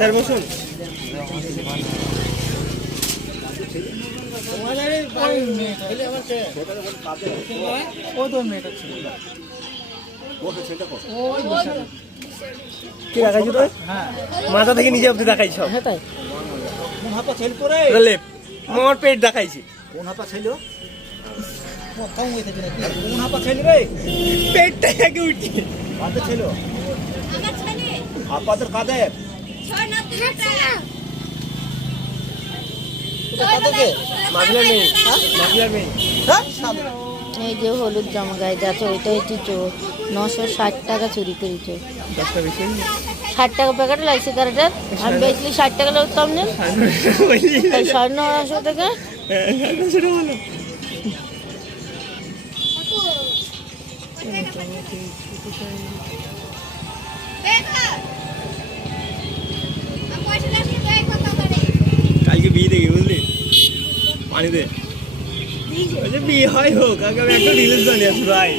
Sir বসুন। কি দেখাইছো তো? মাথা থেকে নিজে অব্দি দেখাইছ। হ্যাঁ তাই কোন হাপা ছেল পরে লেপ মোর পেট দেখাইছি। কোন হাপা ছেল কোন হাপা ছেল রে পেটটা আগে উঠি কাদের ছিল আমার ছেলে আপাদের কাদের 690 টাকা কাদেরকে মাগলা নেই, মাগলা নেই। হ্যাঁ এই যে হলুদ জামা গায়ে যাচ্ছে ওইটা হচ্ছে 960 টাকা চুরি করেছে। 10টা বেশি 60 টাকা প্যাকেট লাগছে কারেটার, আমি বেচলি 60 টাকা লাগতাম না, তাই 950 টাকা। দেখা আমি পয়সা লাগি দেই কত করে কালকে বিয়ে দেখি বুঝলি, পানি দে। বিয়ে হয় হোক, আগে আমি একটা রিলিজ বানিয়ে আসি ভাই।